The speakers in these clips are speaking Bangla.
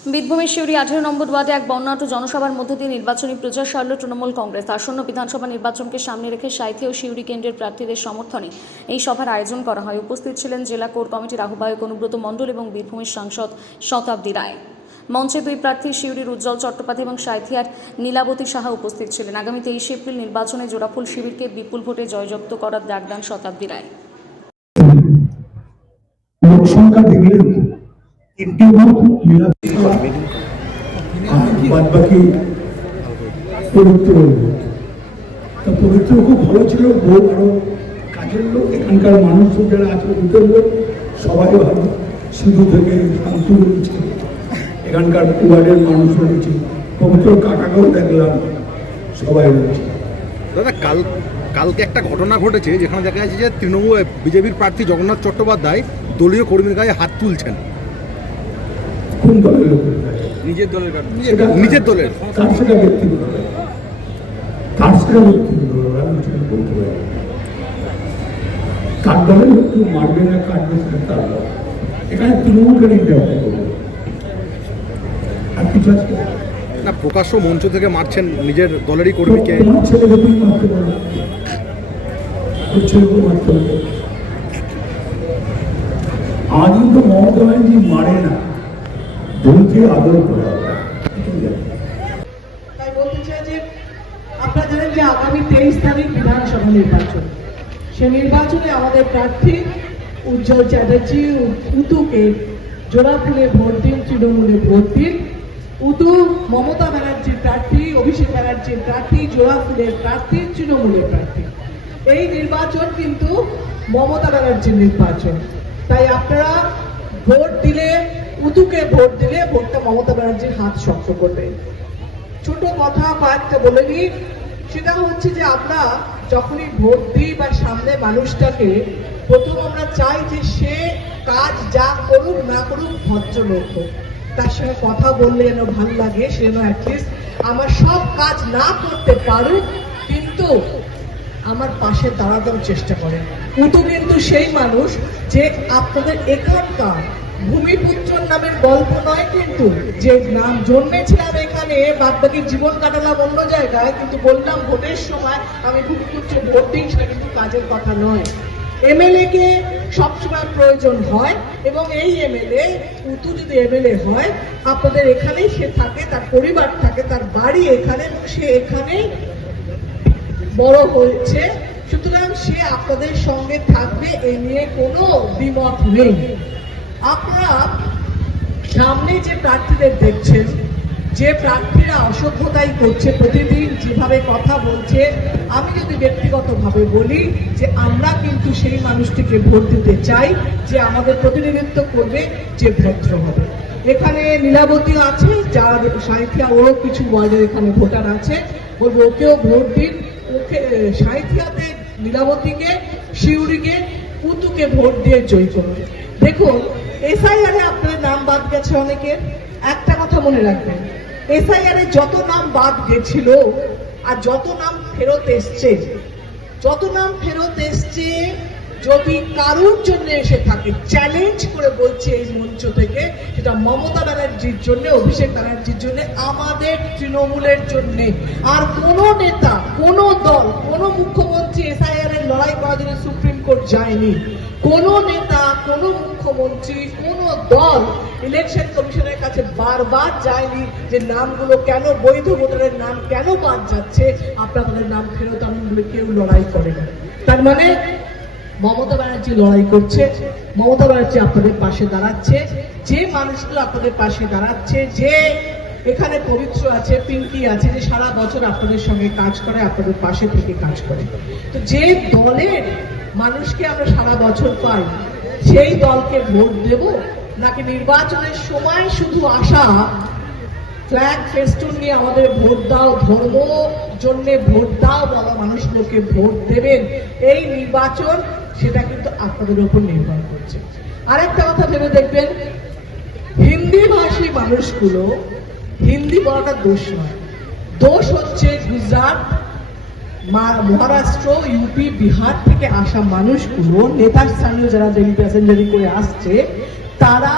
বীরভূমের শিউরি 18 নম্বর ওয়ার্ডে এক বর্ণাঢ্য জনসভার মধ্য দিয়ে নির্বাচনী প্রচার সারল তৃণমূল কংগ্রেস। আসন্ন বিধানসভা নির্বাচনকে সামনে রেখে সাঁইথিয়া ও শিউরি কেন্দ্রের প্রার্থীদের সমর্থনে এই সভার আয়োজন করা হয়। উপস্থিত ছিলেন জেলা কোর কমিটির আহ্বায়ক অনুব্রত মণ্ডল এবং বীরভূমের সাংসদ শতাব্দী রায়। মঞ্চে দুই প্রার্থী শিউরির উজ্জ্বল চট্টোপাধ্যায় এবং সাঁইথিয়ার নীলাবতী সাহা উপস্থিত ছিলেন। আগামী 23 এপ্রিল নির্বাচনে জোড়াফুল শিবিরকে বিপুল ভোটে জয়যুক্ত করার ডাক দেন শতাব্দী রায়। লোকসংখ্যা দেখলে 3টে বুথ বাদ বাকি পবিত্র তা পবিত্র খুব ভালো ছিল। বহু আরো কাজের লোক, এখানকার মানুষ যারা আছে বুথের লোক সবাই ভালো। সিধু থেকে শান্তু রয়েছে, এখানকার ওয়ার্ডের মানুষ রয়েছে, পবিত্র কাকাকেও দেখলাম, সবাই রয়েছে। দাদা কালকে একটা ঘটনা ঘটেছে যেখানে দেখা যাচ্ছে যে তৃণমূল বিজেপির প্রার্থী জগন্নাথ চট্টোপাধ্যায় দলীয় কর্মীর গায়ে হাত তুলছেন। কোন দলের লোক? নিজের দলের নিজের দলের তার সেটা ব্যক্তিগত, তার সেটা ব্যক্তিগত বলতে পারি। তার দলের লোক কেউ মারবে না কাটবে সেটা তার দল। এখানে তৃণমূলকে নির্যাতন করবে আর কিছু আছে না। প্রকাশ্য মঞ্চ থেকে মারছেন নিজের দলেরই কর্মীকে। তোমার ছেলেকে তুমি মারতে পারো, ওর ছেলেকে মারতে পারো। আজ কিন্তু মমতা ব্যানার্জি মারে না, দলকে আদর করা। তাই বলতে চাই যে আপনারা জানেন যে আগামী 23 তারিখ বিধানসভা নির্বাচন। সে নির্বাচনে আমাদের প্রার্থী উজ্জ্বল চ্যাটার্জি উতুকে জোড়াফুলে ভোট দিন, তৃণমূলে ভোট দিন। উতু মমতা ব্যানার্জির প্রার্থী, অভিষেক ব্যানার্জির প্রার্থী, জোড়াফুলের প্রার্থী, তৃণমূলের প্রার্থী। এই নির্বাচন কিন্তু মমতা ব্যানার্জির নির্বাচন। তাই আপনারা ভোট দিলে, উতুকে ভোট দিলে ভোটটা মমতা ব্যানার্জির হাত শক্ত করবে। ছোট কথা কয়েকটা বলে নিই, সেটা হচ্ছে যে আমরা যখনই ভোট দিই বা সামনে মানুষটাকে, প্রথম আমরা চাই যে সে কাজ যা করুক না করুক ভদ্রলোক হোক, তার সঙ্গে কথা বললে যেন ভালো লাগে, সে যেন অ্যাটলিস্ট আমার সব কাজ না করতে পারুক কিন্তু আমার পাশে দাঁড়ানোর চেষ্টা করে। উতু কিন্তু সেই মানুষ যে আপনাদের এখানকার ভূমিপুত্র নামের গল্প নয়, কিন্তু যে নাম জন্মেছিলাম এখানে, বাদ বাকি জীবন কাটালাম অন্য জায়গায়, কিন্তু বললাম ভোটের সময় আমি ভূমিপুত্র ভোট দিই, সেটা কিন্তু কাজের কথা নয়। এমএলএ কে সবসময় প্রয়োজন হয় এবং এই এমএলএ, উতু যদি এমএলএ হয়, আপনাদের এখানেই সে থাকে, তার পরিবার থাকে, তার বাড়ি এখানে, সে এখানেই বড় হয়েছে, সুতরাং সে আপনাদের সঙ্গে থাকবে, এ নিয়ে কোনো দ্বিমত নেই। আপনারা সামনে যে প্রার্থীদের দেখছেন, যে প্রার্থীরা অসভ্যতাই করছে, প্রতিদিন যেভাবে কথা বলছে, আমি যদি ব্যক্তিগতভাবে বলি যে আমরা কিন্তু সেই মানুষটিকে ভোট দিতে চাই যে আমাদের প্রতিনিধিত্ব করবে, যে ভদ্র হবে। এখানে নীলাবতী আছে, যার সাঁইথিয়া, ওরও কিছু ওয়ার্ডের এখানে ভোটার আছে, বলবো ওকেও ভোট দিন। ওকে সাঁইথিয়াতে নীলাবতীকে, শিউরিকে, উতুকে ভোট দিয়ে জয়ী করবে। দেখুন, এসআইআরে আপনাদের নাম বাদ গেছে অনেকের। একটা কথা মনে রাখবেন, এসআইআরে যত নাম বাদ গেছিল আর যত নাম ফেরত এসছে, যদি কারোর জন্য এসে থাকে, চ্যালেঞ্জ করে বলছে এই মঞ্চ থেকে, সেটা মমতা ব্যানার্জির জন্য, অভিষেক ব্যানার্জির জন্য, আমাদের তৃণমূলের জন্য। আর কোন নেতা, কোন দল, কোন মুখ্যমন্ত্রী এসআইআর এর লড়াই করার জন্য সুপ্রিম কোর্ট যায়নি। কোন নেতা, কোন মুখ্যমন্ত্রী, কোন দল ইলেকশন কমিশনের কাছে বারবার যায়নি যে নামগুলো কেন, বৈধ ভোটারের নাম কেন বাদ যাচ্ছে, আপনাদের নাম ফেরত আনুন বলে কেউ লড়াই করে না। তার মানে মমতা ব্যানার্জি লড়াই করছে, মমতা ব্যানার্জি আপনাদের পাশে দাঁড়াচ্ছে। যে মানুষগুলো আপনাদের পাশে দাঁড়াচ্ছে, যে এখানে পবিত্র আছে, পিঙ্কি আছে, যে সারা বছর আপনাদের সঙ্গে কাজ করে, আপনাদের পাশে থেকে কাজ করে, তো যে দলের মানুষকে আমরা সারা বছর পাই, সেই দলকে ভোট দেব, নাকি নির্বাচনের সময় শুধু আসা ফ্ল্যাগ ফেস্টুন নিয়ে আমাদের ভোট দাও, ধর্ম জন্য ভোট দাও বলা মানুষগুলোকে ভোট দেবেন? এই নির্বাচন, সেটা কিন্তু আপনাদের উপর নির্ভর করছে। আরেকটা কথা ভেবে দেখবেন, হিন্দি ভাষী মানুষগুলো, হিন্দি বলাটা দোষ নয়, দোষ হচ্ছে গুজরাট, মহারাষ্ট্র, ইউপি, বিহার থেকে আসা মানুষগুলো, নেতা স্থানীয় যারা ডেলি প্যাসেঞ্জারি করে আসছে, তারা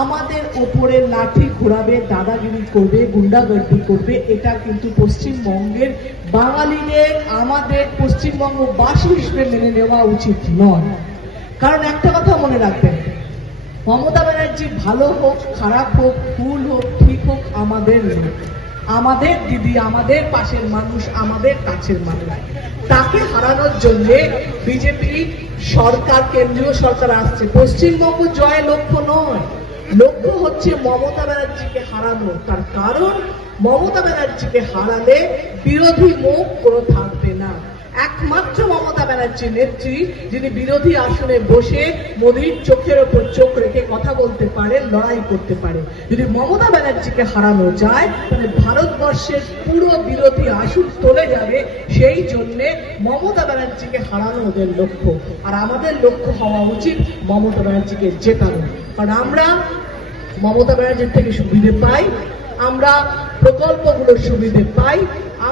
আমাদের ওপরে লাঠি ঘোরাবে, দাদাগিরি করবে, গুন্ডাগর্দি করবে, এটা কিন্তু পশ্চিমবঙ্গের বাঙালিদের, আমাদের পশ্চিমবঙ্গবাসী হিসেবে মেনে নেওয়া উচিত নয়। কারণ একটা কথা মনে রাখবেন, মমতা ব্যানার্জি ভালো হোক, খারাপ হোক, ভুল হোক, ঠিক হোক, আমাদের লোক, আমাদের দিদি, আমাদের পাশের মানুষ, আমাদের কাছের মানুষ। তাকে হারানোর জন্য বিজেপি সরকার, কেন্দ্রীয় সরকার আসছে। পশ্চিমবঙ্গ জয় লক্ষ্য নয়, লক্ষ্য হচ্ছে মমতা ব্যানার্জিকে হারানো। তার কারণ মমতা ব্যানার্জিকে হারালে বিরোধী মুখ কোনো থাকবে না। একমাত্র মমতা ব্যানার্জি নেত্রী, যিনি বিরোধী আসনে বসে মোদীর চোখের ওপর চোখ রেখে কথা বলতে পারে, লড়াই করতে পারে। যদি মমতা ব্যানার্জিকে হারানো যায়, তাহলে ভারতবর্ষের পুরো বিরোধী আসন চলে যাবে। সেই জন্যে মমতা ব্যানার্জিকে হারানো ওদের লক্ষ্য, আর আমাদের লক্ষ্য হওয়া উচিত মমতা ব্যানার্জিকে জেতানো। কারণ আমরা মমতা ব্যানার্জির থেকে সুবিধে পাই, আমরা প্রকল্পগুলোর সুবিধে পাই,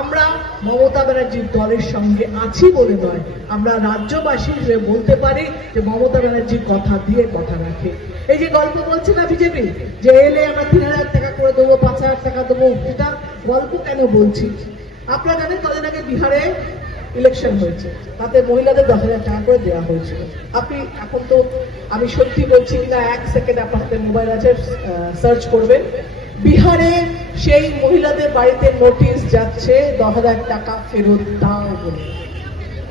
আমরা মমতা ব্যানার্জির দলের সঙ্গে আছি বলে নয়, আমরা রাজ্যবাসী হিসেবে বলতে পারি যে মমতা ব্যানার্জির কথা দিয়ে কথা রাখে। এই যে গল্প বলছে না বিজেপি, যে এলে আমরা 3,000 টাকা করে দেবো, 5,000 টাকা দেবো, এটা গল্প কেন বলছি? আপনারা জানেন কদিন আগে বিহারে ইলেকশন হয়েছে, তাতে মহিলাদের 10,000 টাকা করে দেওয়া হয়েছিল। আপনি এখন তো, আমি সত্যি বলছি কিনা 1 সেকেন্ড আপনাদের মোবাইল আছে, সার্চ করবেন। বিহারে সেই মহিলাদের বাড়িতে নোটিশ যাচ্ছে 10,000 টাকা ফেরত দাও বলে।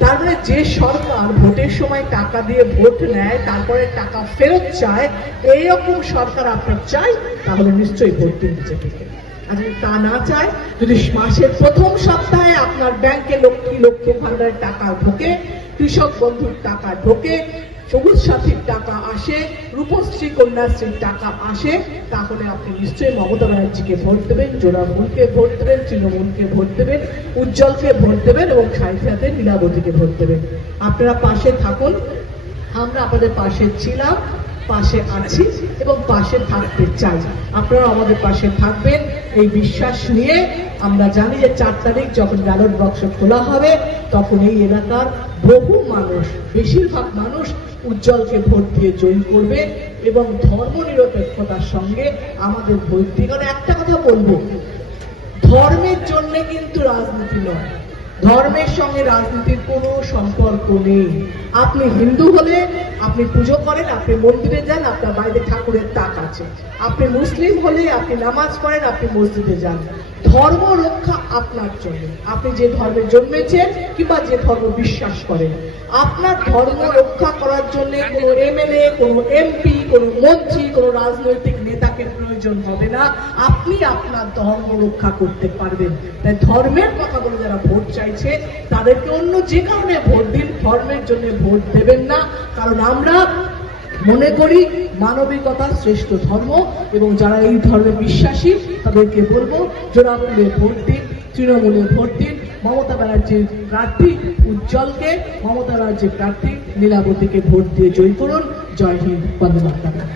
তার মানে যে সরকার ভোটের সময় টাকা দিয়ে ভোট নেয়, তারপরে টাকা ফেরত চায়, এইরকম সরকার আপনার চাই, তাহলে নিশ্চয়ই ভোট দিন বিজেপিকে। আর যদি তা না চায়, যদি মাসের প্রথম সপ্তাহে আপনার ব্যাংকে লক্ষ্মী ভান্ডারের টাকা ঢোকে, কৃষক বন্ধুর টাকা ঢোকে, সবুজ সাথীর টাকা আসে, রূপশ্রী কন্যাশ্রীর টাকা আসে, তাহলে আপনি নিশ্চয়ই মমতা ব্যানার্জিকে ভোট দেবেন, জোড়াফুলকে ভোট দেবেন, তৃণমূলকে ভোট দেবেন, উজ্জ্বলকে ভোট দেবেন এবং সাঁইথিয়াতে লীলাবতীকে ভোট দেবেন। আপনারা পাশে থাকুন, আমরা আপনাদের পাশে ছিলাম, পাশে আছি এবং পাশে থাকতে চাই। আপনারা আমাদের পাশে থাকবেন এই বিশ্বাস নিয়ে। আমরা জানি যে 4 তারিখ যখন ব্যালট বাক্স খোলা হবে, তখন এই এলাকার বহু মানুষ, বেশিরভাগ মানুষ উজ্জ্বলকে ভোট দিয়ে জয়ী করবে এবং ধর্মনিরপেক্ষতার সঙ্গে আমাদের ভোট দিয়ে। কারণ একটা কথা বলবো, ধর্মের জন্য কিন্তু রাজনীতি নয়, ধর্মের সঙ্গে রাজনীতির কোনো সম্পর্ক নেই। আপনি হিন্দু হলে আপনি পুজো করেন, আপনি মন্দিরে যান, আপনার বাড়িতে ঠাকুরের তাক আছে। আপনি মুসলিম হলে আপনি নামাজ পড়েন, আপনি মসজিদে যান। ধর্ম রক্ষা আপনার জন্য, আপনি যে ধর্মে জন্মেছেন কিংবা যে ধর্ম বিশ্বাস করেন, আপনার ধর্ম রক্ষা করার জন্য কোনো এমএলএ, কোনো এমপি, কোনো মন্ত্রী, কোনো রাজনৈতিক নেতাকে প্রয়োজন হবে না। আপনি আপনার ধর্ম রক্ষা করতে পারবেন। তাই ধর্মের কথা বলে যারা ভোট চাইছে, তাদেরকে অন্য যে কারণে ভোট দিন, ধর্মের জন্য ভোট দেবেন না। কারণ আমরা মনে করি মানবিকতা শ্রেষ্ঠ ধর্ম, এবং যারা এই ধর্মে বিশ্বাসী তাদেরকে বলবো জোড়াফুলে ভোট দিন, তৃণমূলে ভোট দিন, মমতা ব্যানার্জির প্রার্থী উজ্জ্বলকে, মমতা ব্যানার্জির প্রার্থী লীলাবতীকে ভোট দিয়ে জয়ী করুন। জয় হিন্দ, বন্দে মাতরম।